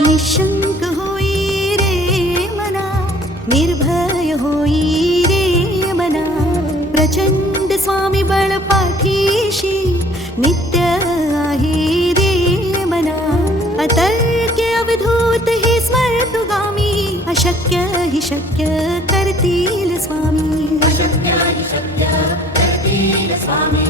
निशंक होई रे मना, निर्भय होई रे मना, प्रचंड स्वामी बळ पाठीशी नित्य आहे रे मना. अतर्क्य अवधूत हे स्मर्तुगामी, अशक्य हि शक्य करतील स्वामी. अशक्य हि शक्य करतील स्वामी.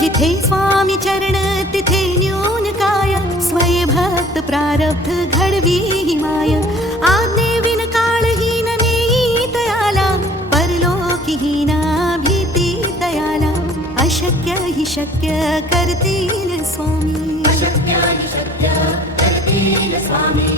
जिथे स्वामी चरण तिथे न्यून काय, स्वय भक्त प्रारब्ध घडवी ही माय. आज्ञेविन काळहीन नेई तयाला, परलोकीहीना भीती तयाला. अशक्य हि शक्य करतील स्वामी. अशक्य हि शक्य करतील स्वामी.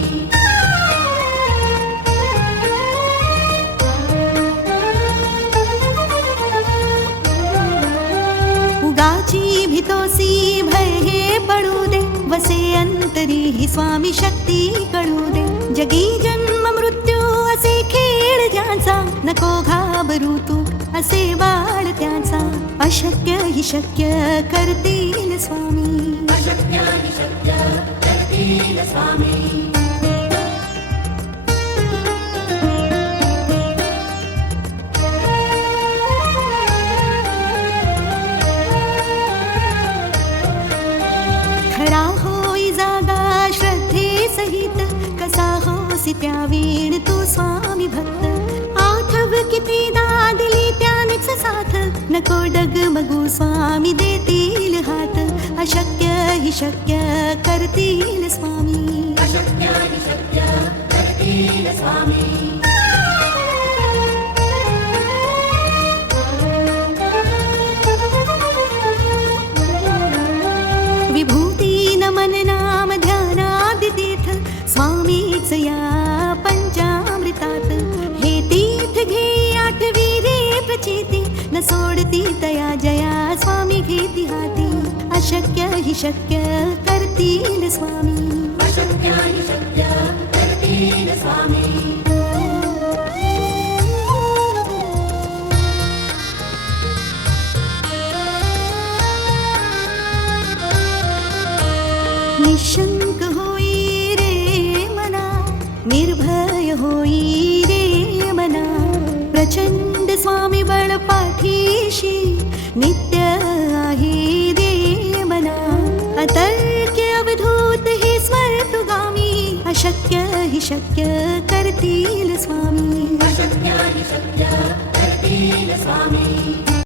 उगाची भीतोसी भय हे पडू दे, वसे अंतरी ही स्वामी शक्ती कळू दे. जगी जन्म मृत्यू असे खेळ ज्याचा, नको घाबरू तू असे बाळ त्याचा. अशक्य हि शक्य करतील स्वामी. अशक्य हि शक्य करतील स्वामी. खरा होई जागा श्रद्धे सहित, कसा होसी त्या वेळ तू स्वामी भक्त. आठव किती दिली त्यानेच साथ, नको डगमगू स्वामी देतील हात. अशक्य हि शक्य करतील स्वामी. अशक्य हि शक्य करतील स्वामी. विभूती नमन नाम ध्यानादि तीर्थ, स्वामीच या पंचामृतात. हे तीर्थ घे आठवी रे प्रचिती, न सोडती तया जया स्वामी घेती हाती. अशक्य हि शक्य करतील स्वामी. अशक्य हि शक्य करतील स्वामी. निशंक होई रे मना, निर्भय होई रे मना, प्रचंड स्वामी बळ पाठीशी नित्य आहे रे मना. अतर्क्य अवधूत हे स्मर्तुगामी, अशक्य हि शक्य करतील स्वामी. अशक्य हि शक्य करतील स्वामी.